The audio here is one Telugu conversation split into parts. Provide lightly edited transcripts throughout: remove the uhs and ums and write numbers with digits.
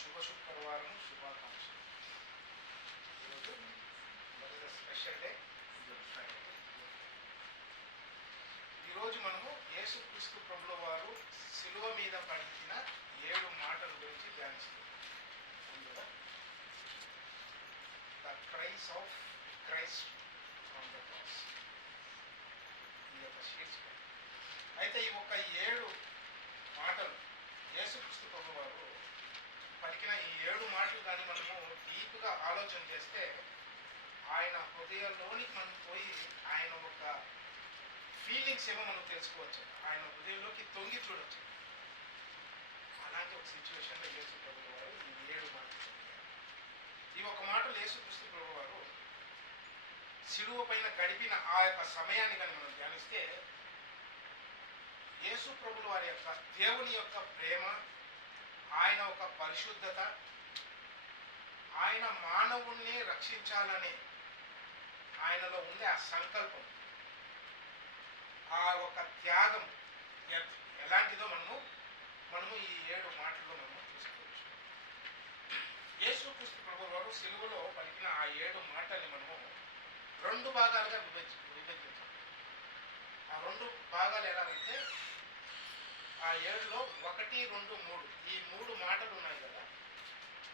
శుభ శుక్రవారం శుభాకాంక్షలు. ఈరోజు స్పెషల్ డే ఫ్రైడే. ఈరోజు మనము యేసుక్రీస్తు ప్రభుల వారు శిలువ మీద పలికిన 7 మాటల గురించి ధ్యానిస్తున్నాం. అందులో the price of Christ from the cross, ఈ యొక్క శీర్షిక. అయితే ఈ ఒక 7 మాటలు యేసుక్రీస్తు ప్రభు వారు పలికిన ఈ 7 మాటలు కానీ మనము డీప్గా ఆలోచన చేస్తే ఆయన హృదయంలోనికి మనం పోయి ఆయన ఒక ఫీలింగ్స్ ఏమో మనం తెలుసుకోవచ్చు. ఆయన హృదయంలోకి తొంగి చూడవచ్చు. అలాంటి ఒక సిచ్యువేషన్లో యేసు ప్రభు వారు ఈ 7 మాటలు చెప్పారు. ఈ ఒక మాటలు యేసుక్రీస్తు ప్రభు వారు శిలువ పైన గడిపిన ఆ యొక్క సమయాన్ని కానీ మనం ధ్యానిస్తే యేసు ప్రభుల వారి యొక్క దేవుని యొక్క ప్రేమ, ఆయన ఒక పరిశుద్ధత, ఆయన మానవుణ్ణి రక్షించాలని ఆయనలో ఉండే ఆ సంకల్పం, ఆ ఒక త్యాగం ఎలాంటిదో మనము ఈ 7 మాటల్లో మనము చూసుకోవచ్చు. యేసుక్రీస్తు ప్రభువు వారు సిలువలో పలికిన ఆ 7 మాటల్ని మనము 2 భాగాలుగా విభజించాం. ఆ 2 భాగాలు ఎలాగంటే ఆ 7లో 1, 2, 3 ఈ 3 మాటలు ఉన్నాయి కదా.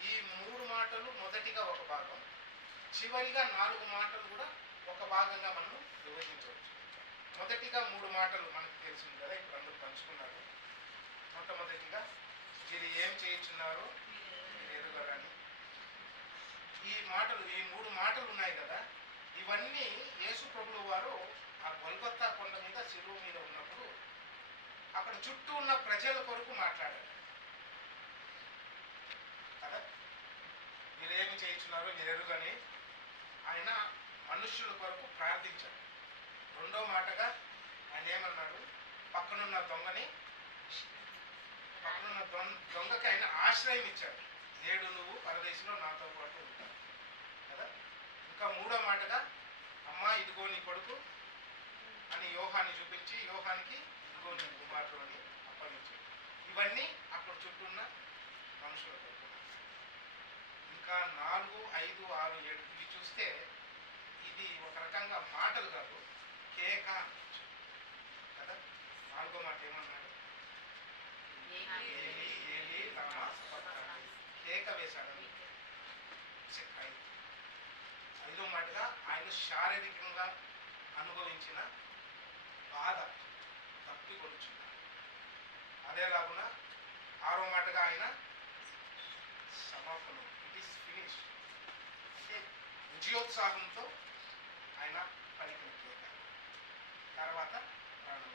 ఈ 3 మాటలు మొదటిగా ఒక భాగం, చివరిగా 4 మాటలు కూడా ఒక భాగంగా మనం విభజించవచ్చు. మొదటిగా 3 మాటలు మనకు తెలిసింది కదా, ఇప్పుడు అందరూ పంచుకున్నారు. మొట్టమొదటిగా మీరు ఏం చేయించున్నారు మీరు ఎరుగరని. ఈ 3 మాటలు ఉన్నాయి కదా, ఇవన్నీ యేసు ప్రభువు వారు ఆ గొల్గొతా కొండ మీద శిలువ మీద ఉన్నప్పుడు అక్కడ చుట్టూ ఉన్న ప్రజల కొరకు మాట్లాడారు కదా. మీరేమి చేయించున్నారో మీరు ఎరుగని ఆయన మనుష్యుల కొరకు ప్రార్థించాడు. 2వ మాటగా ఆయన ఏమన్నాడు, పక్కనున్న దొంగకి ఆయన ఆశ్రయం ఇచ్చాడు. నేడు నువ్వు పరదేశంలో నాతో పాటు ఉంటావు కదా. ఇంకా 3వ మాటగా అమ్మా ఇదిగో నీ కొడుకు అని యోహాన్ని చూపించి, యోహానికి ఇదిగో నీ కుమారుడు అని అప్పగించాడు. ఇవన్నీ అక్కడ చుట్టూ ఉన్న మనుషుల కొరకు. ఇంకా 4, 5, 6, 7 ఇవి చూస్తే ఇది ఒక రకంగా మాటలు కాదు, కేక కదా. 4వ మాట ఏమన్నాడు, ఏలి ఏలి లమా సబక్తాని, కేక వేశాడని. 5వ మాటగా ఆయన శారీరకంగా అనుభవించిన బాధ తప్పి కొడుచున్నాడు. అదేలాగున 6వ మాటగా ఆయన సమాపనం, ఇట్ ఈస్ ఫినిష్ అంటే విజయోత్సాహంతో ఆయన పలికిన కేక. తర్వాత ప్రాణం.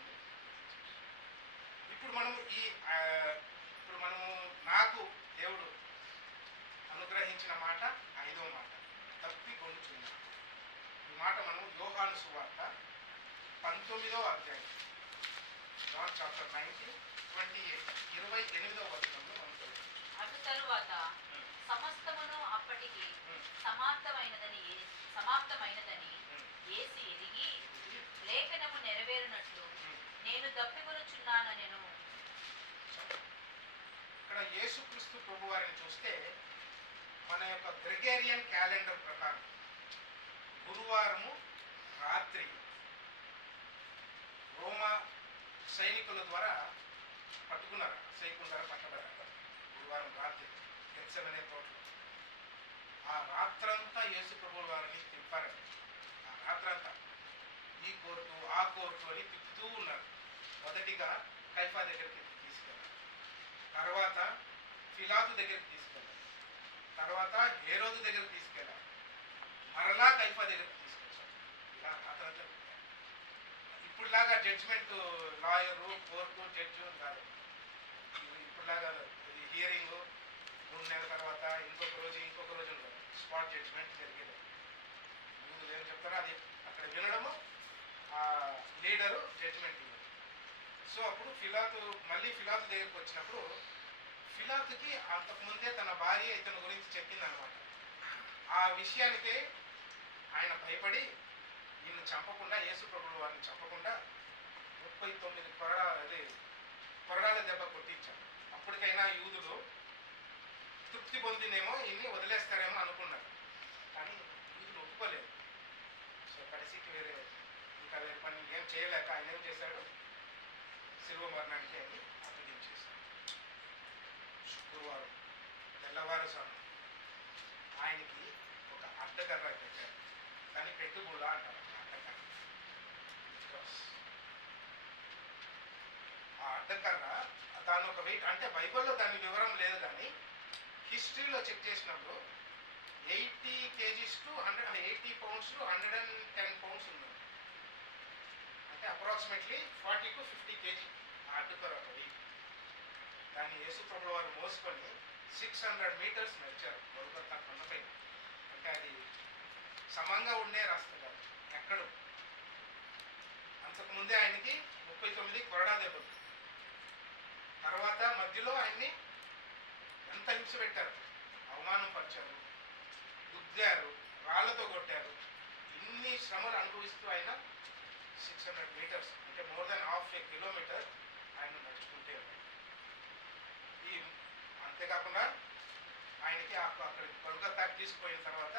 ఇప్పుడు మనము నాకు దేవుడు అనుగ్రహించిన మాట 5వ మాట, తప్పి కొనుచున్నాడు. ఈ మాట మనం యోహాను సువార్త 19వ అధ్యాయం, జాన్ చాప్టర్ 19:28 28వ వచనంలో మనం చదువుతాం. అటు తరువాత సమస్తమును అప్పటికి సమాప్తమైనదని యేసు ఎరిగి లేఖనము నెరవేరునట్లు నేను దప్పికొనుచున్నానెను. ఇక్కడ యేసుక్రీస్తు ప్రభు వారిని చూస్తే మన యొక్క గ్రెగేరియన్ క్యాలెండర్ ప్రకారం గురువారము రాత్రి రోమా సైనికుల ద్వారా పట్టుకున్నారు, సైనికుల పట్టబడ్డారు. గురువారం రాత్రి గెత్సెమనే తోటలో ఆ రాత్రంతా యేసు ప్రభువు వారిని తిప్పారండి. ఆ రాత్రంతా ఈ కోర్టు ఆ కోర్టు అని తిప్పుతూ ఉన్నారు. మొదటిగా కైఫా దగ్గరికి తీసుకెళ్ళారు, తర్వాత పిలాతు దగ్గరికి తీసుకెళ్ళారు, తర్వాత హేరోదు దగ్గరికి తీసుకెళ్ళారు, మరలా కైఫా దగ్గరికి తీసుకొచ్చారు. ఇలా రాత్రంతా ఇప్పుడులాగా జడ్జిమెంట్ లాయరు, కోర్టు, జడ్జి కాదు. ఇప్పుడులాగా ఇది హియరింగ్ 3 నెలల తర్వాత ఇంకొక రోజు స్పాట్ జడ్జిమెంట్ జరిగేది. ముందు ఏం చెప్తారో అది అక్కడ వినడము, ఆ లీడరు జడ్జిమెంట్ ఇవ్వడం. సో అప్పుడు మళ్ళీ ఫిలాతు దగ్గరికి వచ్చినప్పుడు ఫిలాతుకి అంతకుముందే తన భార్య ఇతని గురించి చెప్పిందనమాట. ఆ విషయానికే ఆయన భయపడి ఈయన చంపకుండా, యేసు ప్రభువు వారిని చంపకుండా 39 కొరడాల దెబ్బ కొట్టించాడు. అప్పటికైనా యూదులు తృప్తి పొందినేమో ఇన్ని వదిలేస్తారేమో అనుకున్నారు. కానీ వీళ్ళు ఒప్పుకోలేదు. సో కడిసికి ఇంకా వేరే పని ఏం చేయలేక ఆయన ఏం చేశాడు, శిలువ మరణానికి అని అప్పగించేశాడు. శుక్రవారం తెల్లవారుజాము ఆయనకి ఒక అడ్డకర్ర పెట్టారు. దాన్ని పెట్టుబుల్ల అంటారు. అడ్డకర్ర, ఆ అడ్డకర్ర దాని ఒక వెయిట్, అంటే బైబిల్లో దాని వివరం లేదు కానీ హిస్టరీలో చెక్ చేసినప్పుడు 80 kgs to 80 pounds to 110 pounds ఉంది. అంటే అప్రాక్సిమేట్లీ 40 to 50 kg ఆ అడ్డకర్ర ఒక వెయిట్. దాన్ని యేసు ప్రభువు వారు మోసుకొని 600 meters నడిచారు గొల్గొతా కొండపై. అంటే అది సమంగా ఉండే రాస్తా కాదు, ఎక్కడు. అంతకుముందే ఆయనకి 39 కొరడా దెబ్బలు, తర్వాత మధ్యలో ఆయన్ని ఎంత హింస పెట్టారు, అవమానం పరిచారు, గుద్దారు, రాళ్లతో కొట్టారు. ఇన్ని శ్రమలు అనుభవిస్తూ ఆయన 600 meters అంటే మోర్ దాన్ హాఫ్ ఏ కిలోమీటర్ ఆయన నడుచుకుంటే అంతేకాకుండా ఆయనకి అక్కడ కొల్కతాకి తీసుకుపోయిన తర్వాత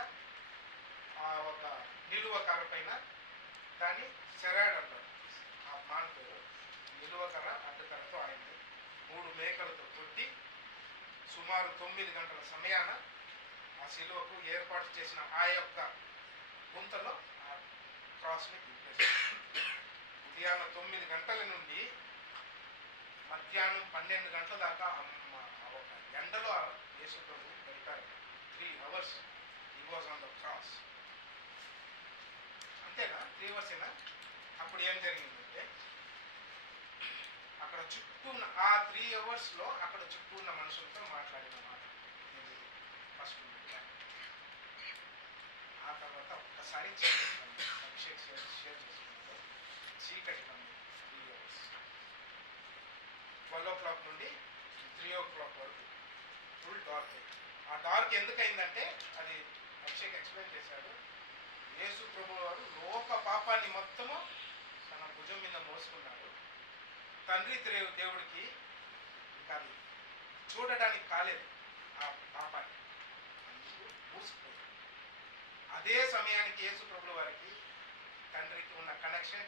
ఆ ఒక నిలువ కర్ర పైన దాన్ని సెరాడ్ అంటారు, ఆ మాన్ పేరు. నిలువ కర్ర అడ్డకర్రతో ఆయన్ని 3 మేకలతో కొట్టి సుమారు 9 గంటల సమయాన ఆ శిలువకు ఏర్పాటు చేసిన ఆ యొక్క గుంతలో ఆ క్రాస్ని తిప్పేశారు. ఉదయాన్న 9 గంటల నుండి మధ్యాహ్నం 12 గంటల దాకా ఒక ఎండలో యేసు ప్రభు గడిపారు. 3 hours he was on the cross. అంతేనా? 3 hours ఏనా? అప్పుడు ఏం జరిగిందంటే అక్కడ చుట్టూ ఉన్న ఆ 3 hours లో అక్కడ చుట్టూ ఉన్న మనుషులతో మాట్లాడిన మాట ఇది ఫస్ట్. ఆ తర్వాత ఒక్కసారి అభిషేక్ షేర్ చేసుకున్నారు. చీకటి పని 3 hours, 12 o'clock నుండి 3 o'clock వరకు ఫుల్ డార్క్. ఆ డార్క్ ఎందుకైందంటే అది అభిషేక్ ఎక్స్ప్లెయిన్ చేశాడు. యేసు ప్రభువు వారు లోక పాపాన్ని మొత్తము తన భుజం మీద మోసుకున్నాడు. తండ్రి దేవుడికి ఇంకా అది చూడడానికి కాలేదు ఆ పాపాన్ని, అందుకు మూసిపోయింది. అదే సమయానికి యేసు ప్రభువు వారికి తండ్రికి ఉన్న కనెక్షన్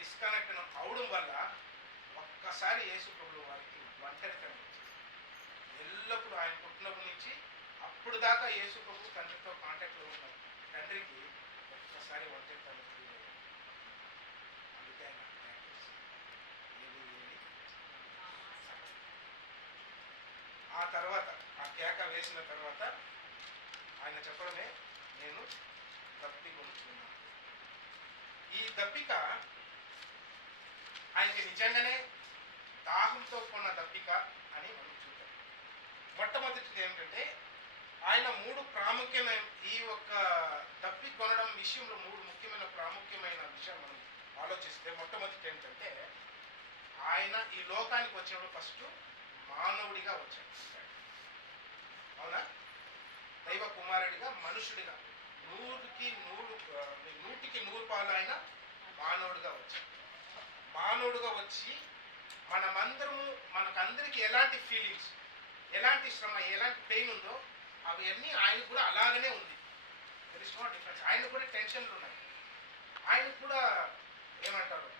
డిస్కనెక్ట్ అవడం వల్ల ఒక్కసారి యేసు ప్రభువు వారికి ఒంటరితనం వచ్చింది. ఎల్లప్పుడూ ఆయన పుట్టినప్పటి నుంచి అప్పుడు దాకా యేసు ప్రభు తండ్రితో కాంటాక్ట్లో ఉన్నారు. తండ్రికి ఒక్కసారి ఒంటరితనం ఫీల్ అయ్యారు. అందుకే ఆయన ఆ తర్వాత ఆ కేక వేసిన తర్వాత ఆయన చెప్పడమే, నేను దప్పికొనుచున్నాను. ఈ దప్పిక ఆయనకి నిజంగానే దాహంతో కొన్న దప్పిక అని మనం చూద్దాం. మొట్టమొదటిది ఏమిటంటే ఆయన 3 ప్రాముఖ్యమైన ఈ యొక్క దప్పి కొనడం విషయంలో 3 ప్రాముఖ్యమైన విషయాలు మనం ఆలోచిస్తే, మొట్టమొదటి ఏంటంటే ఆయన ఈ లోకానికి వచ్చినప్పుడు ఫస్ట్ మానవుడిగా వచ్చాడు. అవునా? దైవ కుమారుడిగా, మనుషుడిగా 100కి 100 పాలు ఆయన మానవుడిగా వచ్చాడు. మానవుడిగా వచ్చి మనమందరము, మనకందరికి ఎలాంటి ఫీలింగ్స్, ఎలాంటి శ్రమ, ఎలాంటి పెయిన్ ఉందో అవన్నీ ఆయన కూడా అలాగనే ఉంది. There is no difference. ఆయన కూడా టెన్షన్లు ఉన్నాయి, ఆయన కూడా ఏమంటారు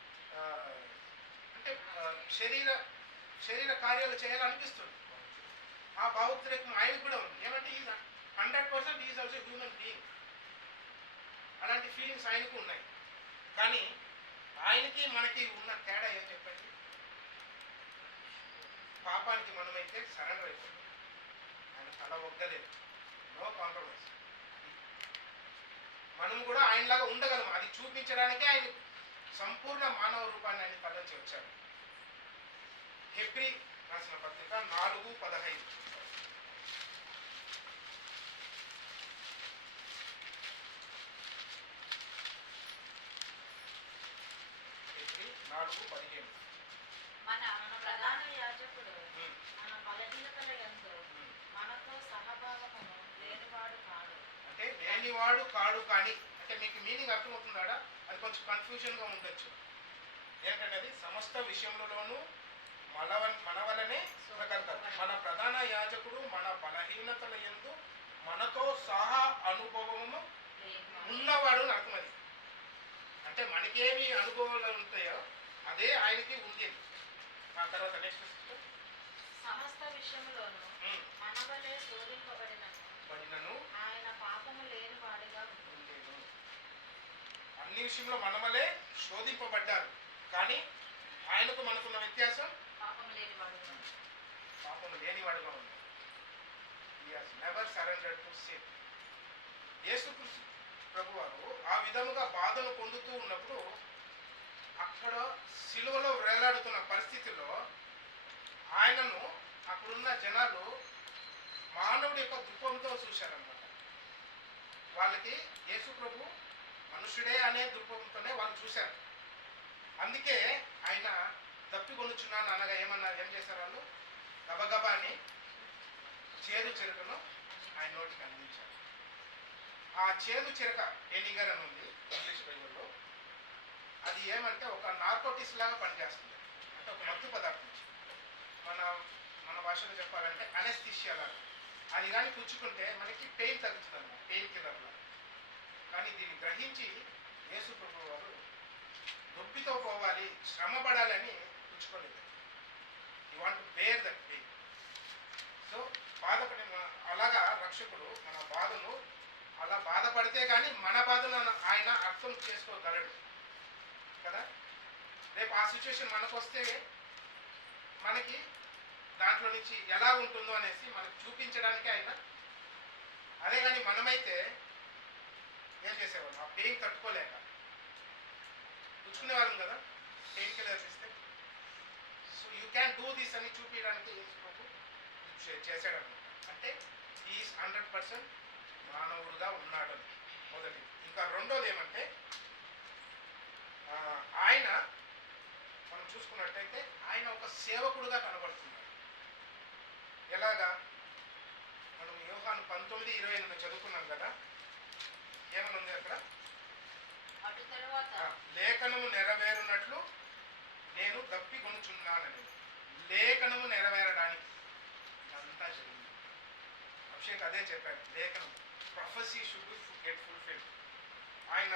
అంటే శరీర కార్యాలు చేయాలనిపిస్తుంది. ఆ భావోద్రేకం ఆయన కూడా ఉంది. ఏమంటే is 100% is also human being. అలాంటి ఫీలింగ్స్ ఆయనకు ఉన్నాయి. కానీ ఆయనకి మనకి ఉన్న తేడా ఏం చెప్పండి? పాపానికి మనమైతే సరెండర్ అయిపోతుంది. ఆయన తల ఒగ్గలేదు, నో కాంప్రమైజ్. మనం కూడా ఆయనలాగా ఉండగలం. అది చూపించడానికే ఆయన సంపూర్ణ మానవ రూపాన్ని ఆయన తలంచి వచ్చారు. హెబ్రీ రాసిన పత్రిక 4:15. 4:15. మన ప్రధాన యాజకుడు మన బలహీనతల యందు మనతో సహభాగమును లేనివాడు కాడు. అంటే లేనివాడు కాడు. కానీ అంటే మీకు మీనింగ్ అర్థమవుతుందా? అది కొంచెం కన్ఫ్యూజన్గా ఉండొచ్చు. ఏంటంటే అది సమస్త విషయంలోనూ మన వలనే సుఖకర్త, మన యాజకుడు మన బలహీనతల యందు మనతో సహా అనుభవము ఉన్నవాడు అని అర్థం. అది అంటే మనకేమి అనుభవాలు ఉంటాయో అదే ఆయనకి ఉంది. ఆ తర్వాత నెక్స్ట్ సమస్త విషయంలోను మనవలే శోధింపబడినను ఆయన పాపము లేని వాడిగా ఉండేను. అన్ని విషయంలో మనమలే శోధింపబడ్డారు, కానీ ఆయనకు మనకున్న వ్యత్యాసం పాపము లేని వాడుగా ఉన్నాడు. He has never surrendered to sin. యేసుక్రీస్తు ప్రభువారు ఆ విధముగా బాధను పొందుతూ ఉన్నప్పుడు అక్కడ సిలువలో వేలాడుతున్న పరిస్థితిలో ఆయనను అక్కడున్న జనాలు మానవుడి యొక్క దృక్పథంతో చూశారన్నమాట. వాళ్ళకి యేసు ప్రభు మనుషుడే అనే దృక్పథంతోనే వాళ్ళు చూశారు. అందుకే ఆయన తప్పికొనుచున్నాను అనగా ఏం చేశారు వాళ్ళు? గబగబాని చేదు చిరకను ఆయన నోటికి అందించారు. ఆ చేదు చిరక ఎనిగర్ అని ఉంది ఇంగ్లీష్ బైబిల్లో. అది ఏమంటే ఒక నార్కోటిక్స్ లాగా పనిచేస్తుంది, అంటే ఒక మత్తు పదార్థం. మన భాషలో చెప్పాలంటే అనెస్థీషియా లాగా. అది కానీ పుచ్చుకుంటే మనకి పెయిన్ తగ్గుతుంది అన్నమాట, పెయిన్ కిల్లర్ లాగా. కానీ దీన్ని గ్రహించి యేసు ప్రభు వారు నొప్పితో పోవాలి, శ్రమ పడాలని పుచ్చుకోలేదు. You want to bear that pain. So బాధపడి అలాగా రక్షకుడు మన బాధను అలా బాధపడితే కానీ మన బాధను ఆయన అర్థం చేసుకోగలడు కదా. రేపు ఆ సిచ్యువేషన్ మనకు వస్తే మనకి దాంట్లో నుంచి ఎలా ఉంటుందో అనేసి మనకు చూపించడానికి ఆయన. అదే కానీ మనమైతే ఏం చేసేవాళ్ళం? ఆ పెయిన్ తట్టుకోలేక పుచ్చుకునే వాళ్ళం కదా, పెయిన్ కిల్లర్స్ ఇస్తే. So you can do this అని చూపించడానికి చేశాడన్నమాట. అంటే ఈజ్ 100% మానవుడుగా ఉన్నాడు మొదటి. ఇంకా రెండోది ఏమంటే ఆయన మనం చూసుకున్నట్టయితే ఆయన ఒక సేవకుడుగా కనబడుతున్నాడు. ఎలాగా? మనం యోహాను 19:28 చదువుకున్నాం కదా. ఏమనుంది అక్కడ? లేఖనము నెరవేరునట్లు నేను దప్పికొనుచున్నానని. లేఖనము నెరవేరడానికి ఇదంతా జరిగింది. అభిషేక్ అదే చెప్పాడు, లేఖనం ప్రొఫెసీ షుడ్ గెట్ ఫుల్ఫిల్డ్. ఆయన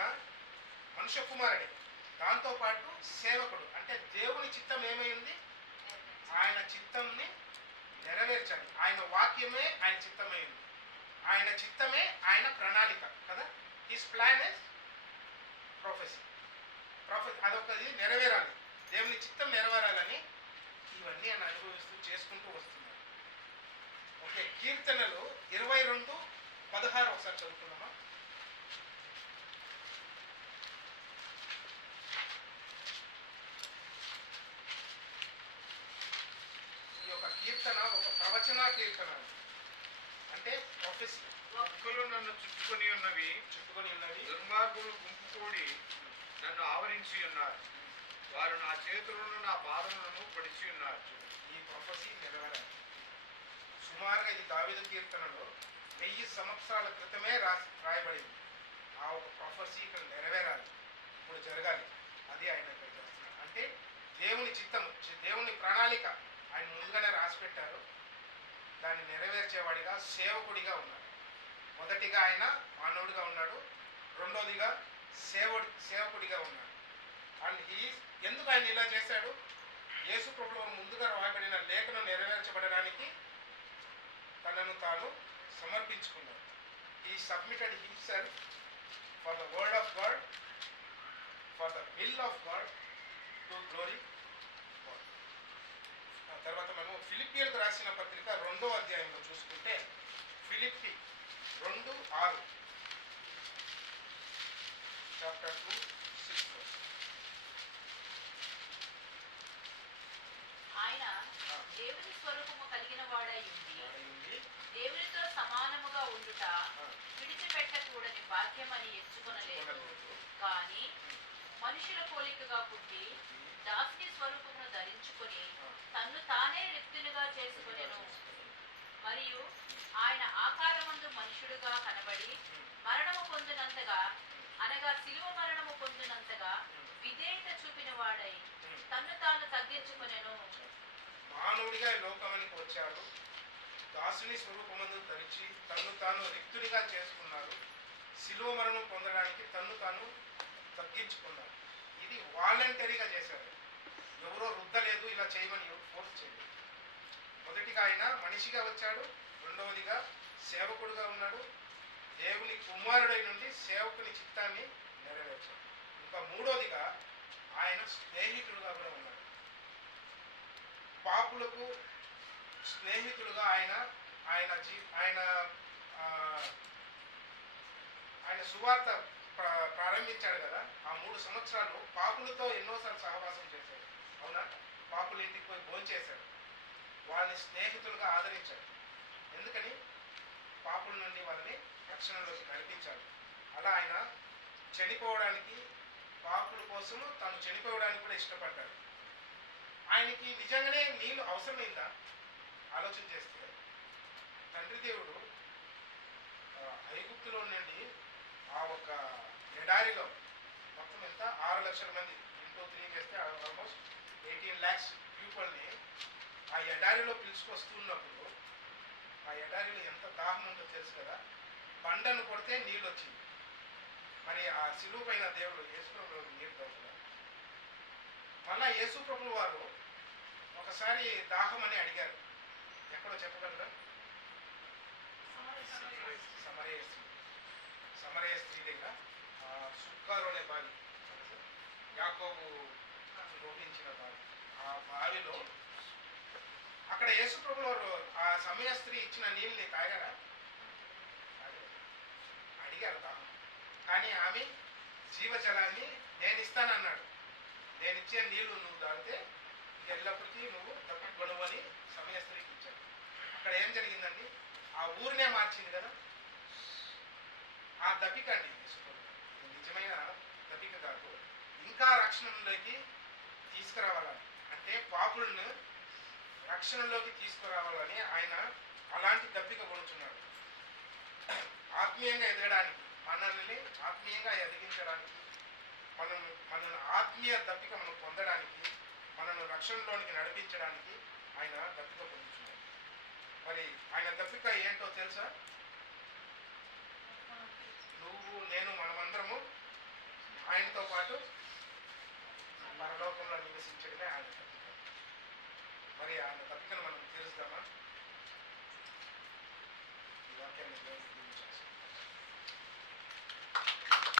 మనుష్య కుమారుడే, దాంతోపాటు సేవకుడు. అంటే దేవుని చిత్తం ఏమైంది? ఆయన చిత్తంని నెరవేర్చాలి. ఆయన వాక్యమే ఆయన చిత్తమైంది. ఆయన చిత్తమే ఆయన ప్రణాళిక కదా. His plan is prophecy. అదొకది నెరవేరాలి, దేవుని చిత్తం నెరవేరాలని ఇవన్నీ ఆయన అనుభవిస్తూ చేసుకుంటూ వస్తున్నారు. ఓకే, కీర్తనలు 22:16 ఒకసారి చదువుకున్నామా? ఈ యొక్క కీర్తన ఒక ప్రవచన కీర్తన, అంటే ప్రొఫెసీ. హక్కులు నన్ను చుట్టుకొని ఉన్నవి, దుర్మార్గులు గుంపు కూడి నన్ను ఆవరించి ఉన్నారు. వారు నా చేతులను నా పాదములను పొడిచి ఉన్నారు. ఈ ప్రొఫెసీ నెరవేరాలి. సుమారుగా ఇది దావీదు కీర్తనలో 1000 సంవత్సరాల క్రితమే రాయబడింది. ఆ ఒక ప్రొఫెసీ ఇక్కడ నెరవేరాలి, ఇప్పుడు జరగాలి. అది ఆయన ఇక్కడ చేస్తున్నారు. అంటే దేవుని చిత్తం, దేవుని ప్రణాళిక ఆయన ముందుగానే రాసి పెట్టారు. దాన్ని నెరవేర్చేవాడిగా, సేవకుడిగా ఉన్నాడు. మొదటిగా ఆయన మానవుడిగా ఉన్నాడు, రెండోదిగా సేవకుడిగా ఉన్నాడు. అండ్ ఎందుకు ఆయన ఇలా చేశాడు? యేసు ప్రభువు ముందుగా రాయబడిన లేఖను నెరవేర్చబడడానికి తనను తాను సమర్పించుకున్నాడు. He submitted himself for the word of God, for the will of God, to glory God. తర్వాత మనం ఫిలిప్పీలకు రాసిన పత్రిక 2వ అధ్యాయంలో చూసుకుంటే, ఫిలిప్పీ 2:6, చాప్టర్ 2:6. ఆయన దేవుని స్వరూపము కలిగిన వాడై ఉండి దేవునితో సమానముగా ఉండుట విడిచిపెట్టకూడని భాగ్యమని ఎంచుకొనలేదు, కానీ మనుషుల పోలికగా పుట్టి దాసుని స్వరూపమును ధరించుకొని తన్ను తానే రిక్తునిగా చేసుకొనెను. మరియు ఆయన ఆకారమందు మనుషుడుగా కనబడి మరణము పొందినంతగా, అనగా శిలువ మరణము పొందినంతగా విధేయత చూపిన వాడై తన్ను తాను తగ్గించుకొనెను. మానవుడిగా లోకానికి వచ్చాడు, దాసుని స్వరూపమందు ధరించి తన్ను తాను రిక్తునిగా చేసుకున్నాడు. శిలువ మరణం పొందడానికి తన్ను తాను తగ్గించుకున్నాడు. ఇది వాలంటరీగా చేశారు. ఎవరో రుద్దలేదు, ఇలా చేయమని ఎవరు ఫోర్స్ చేయలేదు. మొదటిగా ఆయన మనిషిగా వచ్చాడు, రెండవదిగా సేవకుడుగా ఉన్నాడు, దేవుని కుమారుడై నుండి సేవకుని చిత్తాన్ని నెరవేర్చాడు. ఇంకా మూడవదిగా ఆయన స్నేహితుడుగా కూడా ఉన్నాడు. పాపులకు స్నేహితుడుగా ఆయన ఆయన ఆయన ఆయన సువార్త ప్రారంభించాడు కదా. ఆ 3 సంవత్సరాలు పాపులతో ఎన్నోసార్లు సహవాసం చేశాడు. అవునా? పాపుల ఇంటికి పోయి భోంచేశాడు, వాళ్ళని స్నేహితులుగా ఆదరించాడు. ఎందుకని? పాపుల నుండి వాళ్ళని రక్షణలోకి నడిపించాడు. అలా ఆయన చనిపోవడానికి, పాపుల కోసము తాను చనిపోవడానికి కూడా ఇష్టపడ్డాడు. ఆయనకి నిజంగానే నీళ్ళు అవసరమైందా? ఆలోచన చేస్తే తండ్రి దేవుడు ఐగుప్తులో నుండి ఆ ఒక ఎడారిలో మొత్తం ఎంత 6 లక్షల మంది ఇంట్లో 3 చేస్తే ఆల్మోస్ట్ 18 lakhs పీపుల్ని ఆ ఎడారిలో పిలుచుకొస్తున్నప్పుడు ఆ ఎడారిలో ఎంత దాహం ఉందో తెలుసు కదా. బండను కొడితే నీళ్ళు వచ్చింది. మరి ఆ శిలువ పైన దేవుడు యేసుప్రభువు నీళ్ళు దొరకదా? మళ్ళా యేసుప్రభువు వారు ఒకసారి దాహం అని అడిగారు. ఎక్కడో చెప్పగలరా? సమరయ స్త్రీ దగ్గర సుక్కారు అనే బావి, యాకోబు రోపించిన బావి. ఆ బావిలో అక్కడ యేసుప్రభువు వారు ఆ సమయ స్త్రీ ఇచ్చిన నీళ్ళని తాగారా? అడిగారు దాహం. కానీ ఆమె జీవజలాన్ని నేను ఇస్తానన్నాడు. నేను ఇచ్చే నీళ్లు నువ్వు తాగితే ఎల్లప్పటికీ నువ్వు తప్పికొనవు అని సమయ స్త్రీకి ఇచ్చాడు. అక్కడ ఏం జరిగిందండి? ఆ ఊరినే మార్చింది కదా. ఆ దపిక అండి నిజమైన దపిక కాదు, ఇంకా రక్షణలోకి తీసుకురావాలని, అంటే పాపులను రక్షణలోకి తీసుకురావాలని ఆయన అలాంటి దప్పిక కొనుచున్నాడు. ఆత్మీయంగా ఎదగడానికి, మనల్ని ఆత్మీయంగా ఎదిగించడానికి, మనల్ని ఆత్మీయ దప్పిక మనం పొందడానికి, మనల్ని రక్షణలోనికి నడిపించడానికి ఆయన దప్పిక పొందుతున్నాడు. మరి ఆయన దప్పిక ఏంటో తెలుసా? నువ్వు నేను మనమందరము ఆయనతో పాటు పరలోకంలో నివసించడమే ఆయన దప్పిక. మరి ఆయన దప్పికను మనం తీరుస్తామా?